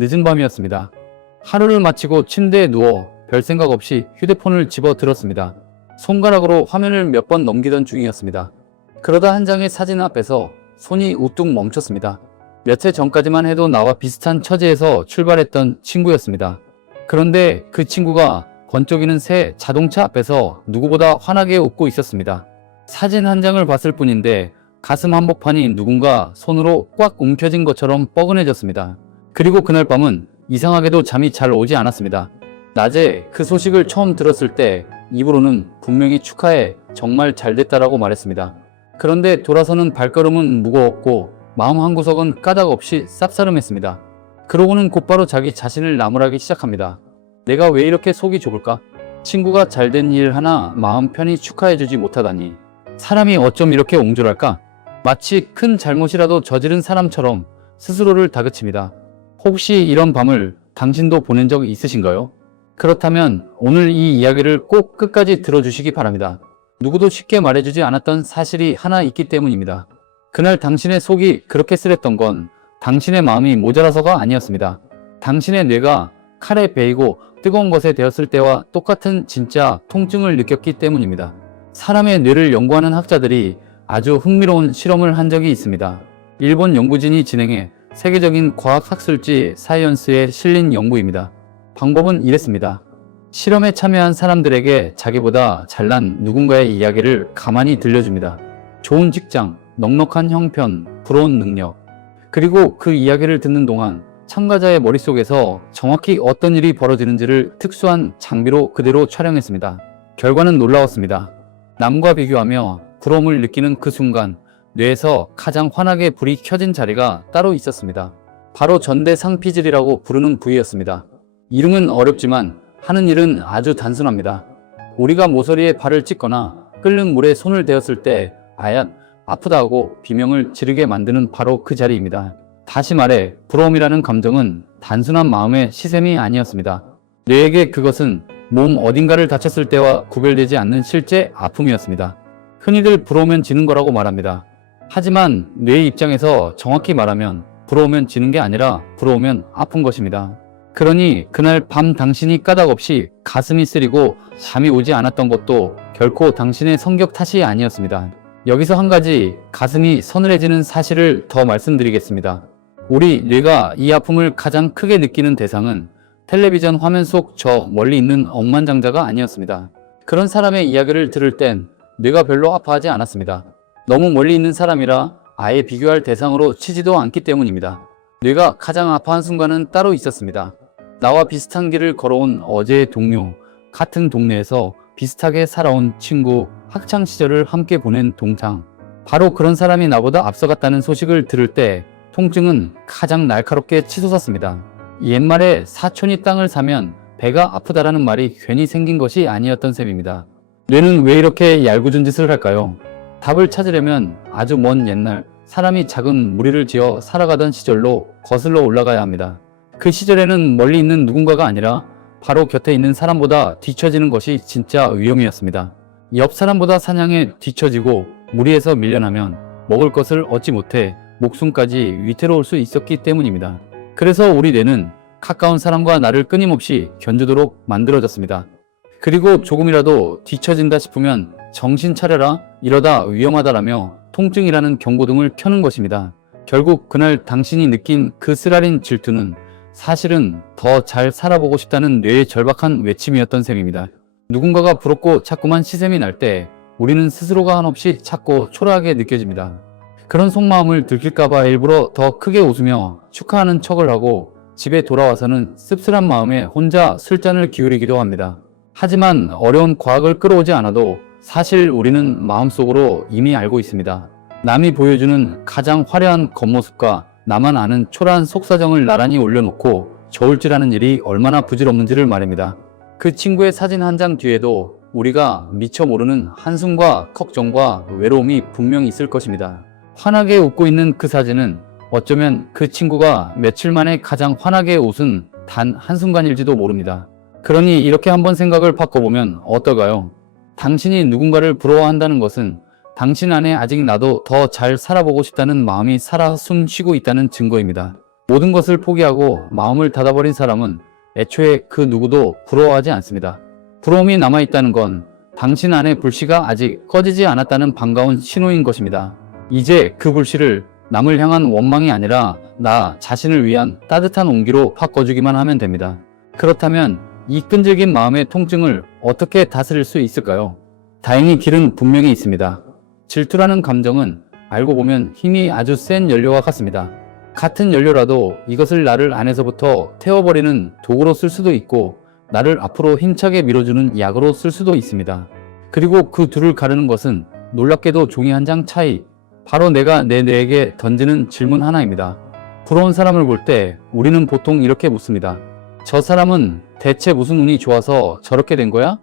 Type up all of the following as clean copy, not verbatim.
늦은 밤이었습니다. 하루를 마치고 침대에 누워 별 생각 없이 휴대폰을 집어 들었습니다. 손가락으로 화면을 몇 번 넘기던 중이었습니다. 그러다 한 장의 사진 앞에서 손이 우뚝 멈췄습니다. 며칠 전까지만 해도 나와 비슷한 처지에서 출발했던 친구였습니다. 그런데 그 친구가 번쩍이는 새 자동차 앞에서 누구보다 환하게 웃고 있었습니다. 사진 한 장을 봤을 뿐인데 가슴 한복판이 누군가 손으로 꽉 움켜쥔 것처럼 뻐근해졌습니다. 그리고 그날 밤은 이상하게도 잠이 잘 오지 않았습니다. 낮에 그 소식을 처음 들었을 때 입으로는 분명히 축하해, 정말 잘됐다라고 말했습니다. 그런데 돌아서는 발걸음은 무거웠고 마음 한구석은 까닭없이 쌉싸름했습니다. 그러고는 곧바로 자기 자신을 나무라기 시작합니다. 내가 왜 이렇게 속이 좁을까? 친구가 잘된 일 하나 마음 편히 축하해주지 못하다니. 사람이 어쩜 이렇게 옹졸할까? 마치 큰 잘못이라도 저지른 사람처럼 스스로를 다그칩니다. 혹시 이런 밤을 당신도 보낸 적 있으신가요? 그렇다면 오늘 이 이야기를 꼭 끝까지 들어주시기 바랍니다. 누구도 쉽게 말해주지 않았던 사실이 하나 있기 때문입니다. 그날 당신의 속이 그렇게 쓰랬던 건 당신의 마음이 모자라서가 아니었습니다. 당신의 뇌가 칼에 베이고 뜨거운 것에 데었을 때와 똑같은 진짜 통증을 느꼈기 때문입니다. 사람의 뇌를 연구하는 학자들이 아주 흥미로운 실험을 한 적이 있습니다. 일본 연구진이 진행해 세계적인 과학학술지 사이언스에 실린 연구입니다. 방법은 이랬습니다. 실험에 참여한 사람들에게 자기보다 잘난 누군가의 이야기를 가만히 들려줍니다. 좋은 직장, 넉넉한 형편, 부러운 능력. 그리고 그 이야기를 듣는 동안 참가자의 머릿속에서 정확히 어떤 일이 벌어지는지를 특수한 장비로 그대로 촬영했습니다. 결과는 놀라웠습니다. 남과 비교하며 부러움을 느끼는 그 순간 뇌에서 가장 환하게 불이 켜진 자리가 따로 있었습니다. 바로 전대상피질이라고 부르는 부위였습니다. 이름은 어렵지만 하는 일은 아주 단순합니다. 우리가 모서리에 발을 찢거나 끓는 물에 손을 대었을 때 아얏, 아프다고 비명을 지르게 만드는 바로 그 자리입니다. 다시 말해 부러움이라는 감정은 단순한 마음의 시샘이 아니었습니다. 뇌에게 그것은 몸 어딘가를 다쳤을 때와 구별되지 않는 실제 아픔이었습니다. 흔히들 부러우면 지는 거라고 말합니다. 하지만 뇌의 입장에서 정확히 말하면 부러우면 지는 게 아니라 부러우면 아픈 것입니다. 그러니 그날 밤 당신이 까닭없이 가슴이 쓰리고 잠이 오지 않았던 것도 결코 당신의 성격 탓이 아니었습니다. 여기서 한 가지 가슴이 서늘해지는 사실을 더 말씀드리겠습니다. 우리 뇌가 이 아픔을 가장 크게 느끼는 대상은 텔레비전 화면 속 저 멀리 있는 억만장자가 아니었습니다. 그런 사람의 이야기를 들을 땐 뇌가 별로 아파하지 않았습니다. 너무 멀리 있는 사람이라 아예 비교할 대상으로 치지도 않기 때문입니다. 뇌가 가장 아파한 순간은 따로 있었습니다. 나와 비슷한 길을 걸어온 어제의 동료, 같은 동네에서 비슷하게 살아온 친구, 학창시절을 함께 보낸 동창. 바로 그런 사람이 나보다 앞서갔다는 소식을 들을 때 통증은 가장 날카롭게 치솟았습니다. 옛말에 사촌이 땅을 사면 배가 아프다라는 말이 괜히 생긴 것이 아니었던 셈입니다. 뇌는 왜 이렇게 얄궂은 짓을 할까요? 답을 찾으려면 아주 먼 옛날 사람이 작은 무리를 지어 살아가던 시절로 거슬러 올라가야 합니다. 그 시절에는 멀리 있는 누군가가 아니라 바로 곁에 있는 사람보다 뒤처지는 것이 진짜 위험이었습니다. 옆 사람보다 사냥에 뒤처지고 무리에서 밀려나면 먹을 것을 얻지 못해 목숨까지 위태로울 수 있었기 때문입니다. 그래서 우리 뇌는 가까운 사람과 나를 끊임없이 견주도록 만들어졌습니다. 그리고 조금이라도 뒤처진다 싶으면 정신 차려라, 이러다 위험하다라며 통증이라는 경고등을 켜는 것입니다. 결국 그날 당신이 느낀 그 쓰라린 질투는 사실은 더 잘 살아보고 싶다는 뇌의 절박한 외침이었던 셈입니다. 누군가가 부럽고 자꾸만 시샘이 날 때 우리는 스스로가 한없이 작고 초라하게 느껴집니다. 그런 속마음을 들킬까봐 일부러 더 크게 웃으며 축하하는 척을 하고 집에 돌아와서는 씁쓸한 마음에 혼자 술잔을 기울이기도 합니다. 하지만 어려운 과학을 끌어오지 않아도 사실 우리는 마음속으로 이미 알고 있습니다. 남이 보여주는 가장 화려한 겉모습과 나만 아는 초라한 속사정을 나란히 올려놓고 저울질하는 일이 얼마나 부질없는지를 말입니다. 그 친구의 사진 한 장 뒤에도 우리가 미처 모르는 한숨과 걱정과 외로움이 분명히 있을 것입니다. 환하게 웃고 있는 그 사진은 어쩌면 그 친구가 며칠 만에 가장 환하게 웃은 단 한순간일지도 모릅니다. 그러니 이렇게 한번 생각을 바꿔보면 어떨까요? 당신이 누군가를 부러워한다는 것은 당신 안에 아직 나도 더 잘 살아보고 싶다는 마음이 살아 숨쉬고 있다는 증거입니다. 모든 것을 포기하고 마음을 닫아버린 사람은 애초에 그 누구도 부러워하지 않습니다. 부러움이 남아있다는 건 당신 안의 불씨가 아직 꺼지지 않았다는 반가운 신호인 것입니다. 이제 그 불씨를 남을 향한 원망이 아니라 나 자신을 위한 따뜻한 온기로 바꿔주기만 하면 됩니다. 그렇다면 이 끈질긴 마음의 통증을 어떻게 다스릴 수 있을까요? 다행히 길은 분명히 있습니다. 질투라는 감정은 알고 보면 힘이 아주 센 연료와 같습니다. 같은 연료라도 이것을 나를 안에서부터 태워버리는 도구로 쓸 수도 있고 나를 앞으로 힘차게 밀어주는 약으로 쓸 수도 있습니다. 그리고 그 둘을 가르는 것은 놀랍게도 종이 한 장 차이, 바로 내가 내 뇌에게 던지는 질문 하나입니다. 부러운 사람을 볼 때 우리는 보통 이렇게 묻습니다. 저 사람은 대체 무슨 운이 좋아서 저렇게 된 거야?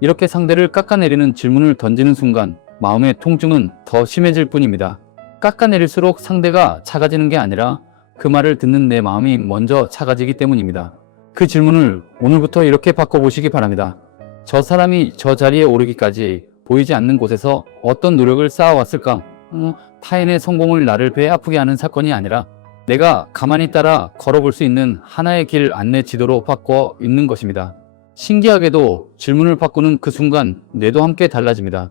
이렇게 상대를 깎아내리는 질문을 던지는 순간 마음의 통증은 더 심해질 뿐입니다. 깎아내릴수록 상대가 작아지는 게 아니라 그 말을 듣는 내 마음이 먼저 작아지기 때문입니다. 그 질문을 오늘부터 이렇게 바꿔보시기 바랍니다. 저 사람이 저 자리에 오르기까지 보이지 않는 곳에서 어떤 노력을 쌓아왔을까? 타인의 성공을 나를 배 아프게 하는 사건이 아니라 내가 가만히 따라 걸어볼 수 있는 하나의 길 안내 지도로 바꿔 있는 것입니다. 신기하게도 질문을 바꾸는 그 순간 뇌도 함께 달라집니다.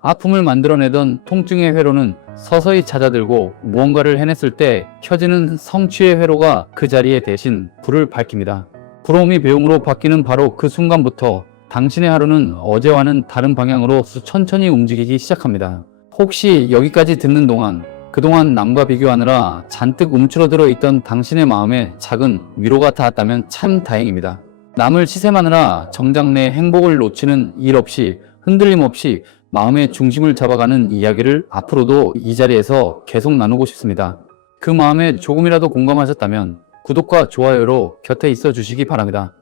아픔을 만들어내던 통증의 회로는 서서히 잦아들고 무언가를 해냈을 때 켜지는 성취의 회로가 그 자리에 대신 불을 밝힙니다. 부러움이 배움으로 바뀌는 바로 그 순간부터 당신의 하루는 어제와는 다른 방향으로 천천히 움직이기 시작합니다. 혹시 여기까지 듣는 동안 그동안 남과 비교하느라 잔뜩 움츠러들어 있던 당신의 마음에 작은 위로가 닿았다면 참 다행입니다. 남을 시샘하느라 정작 내 행복을 놓치는 일 없이 흔들림 없이 마음의 중심을 잡아가는 이야기를 앞으로도 이 자리에서 계속 나누고 싶습니다. 그 마음에 조금이라도 공감하셨다면 구독과 좋아요로 곁에 있어 주시기 바랍니다.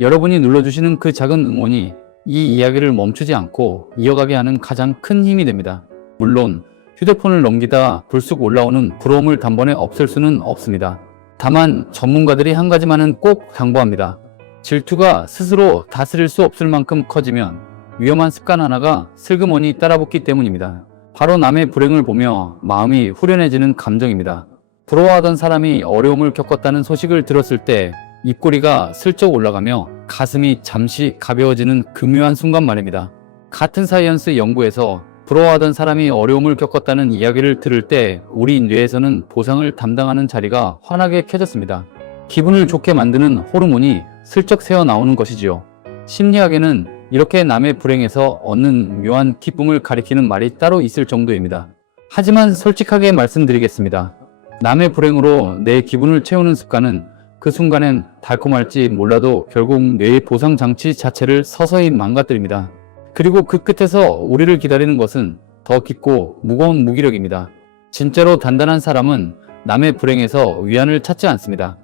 여러분이 눌러주시는 그 작은 응원이 이 이야기를 멈추지 않고 이어가게 하는 가장 큰 힘이 됩니다. 물론 휴대폰을 넘기다 불쑥 올라오는 부러움을 단번에 없앨 수는 없습니다. 다만 전문가들이 한 가지만은 꼭 당부합니다. 질투가 스스로 다스릴 수 없을 만큼 커지면 위험한 습관 하나가 슬그머니 따라붙기 때문입니다. 바로 남의 불행을 보며 마음이 후련해지는 감정입니다. 부러워하던 사람이 어려움을 겪었다는 소식을 들었을 때 입꼬리가 슬쩍 올라가며 가슴이 잠시 가벼워지는 교묘한 순간 말입니다. 같은 사이언스 연구에서 부러워하던 사람이 어려움을 겪었다는 이야기를 들을 때 우리 뇌에서는 보상을 담당하는 자리가 환하게 켜졌습니다. 기분을 좋게 만드는 호르몬이 슬쩍 새어 나오는 것이지요. 심리학에는 이렇게 남의 불행에서 얻는 묘한 기쁨을 가리키는 말이 따로 있을 정도입니다. 하지만 솔직하게 말씀드리겠습니다. 남의 불행으로 내 기분을 채우는 습관은 그 순간엔 달콤할지 몰라도 결국 뇌의 보상 장치 자체를 서서히 망가뜨립니다. 그리고 그 끝에서 우리를 기다리는 것은 더 깊고 무거운 무기력입니다. 진짜로 단단한 사람은 남의 불행에서 위안을 찾지 않습니다.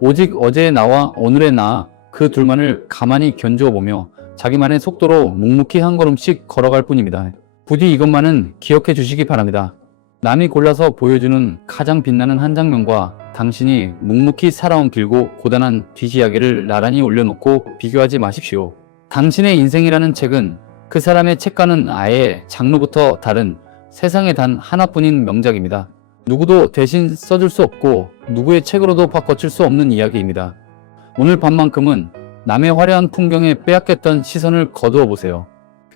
오직 어제의 나와 오늘의 나, 그 둘만을 가만히 견주어 보며 자기만의 속도로 묵묵히 한 걸음씩 걸어갈 뿐입니다. 부디 이것만은 기억해 주시기 바랍니다. 남이 골라서 보여주는 가장 빛나는 한 장면과 당신이 묵묵히 살아온 길고 고단한 뒷이야기를 나란히 올려놓고 비교하지 마십시오. 당신의 인생이라는 책은 그 사람의 책과는 아예 장르부터 다른 세상에 단 하나뿐인 명작입니다. 누구도 대신 써줄 수 없고 누구의 책으로도 바꿔칠 수 없는 이야기입니다. 오늘 밤만큼은 남의 화려한 풍경에 빼앗겼던 시선을 거두어 보세요.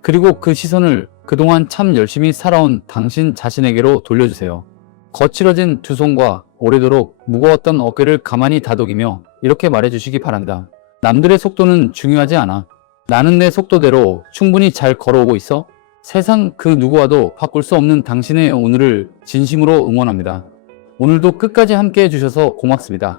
그리고 그 시선을 그동안 참 열심히 살아온 당신 자신에게로 돌려주세요. 거칠어진 두 손과 오래도록 무거웠던 어깨를 가만히 다독이며 이렇게 말해주시기 바랍니다. 남들의 속도는 중요하지 않아. 나는 내 속도대로 충분히 잘 걸어오고 있어. 세상 그 누구와도 바꿀 수 없는 당신의 오늘을 진심으로 응원합니다. 오늘도 끝까지 함께 해주셔서 고맙습니다.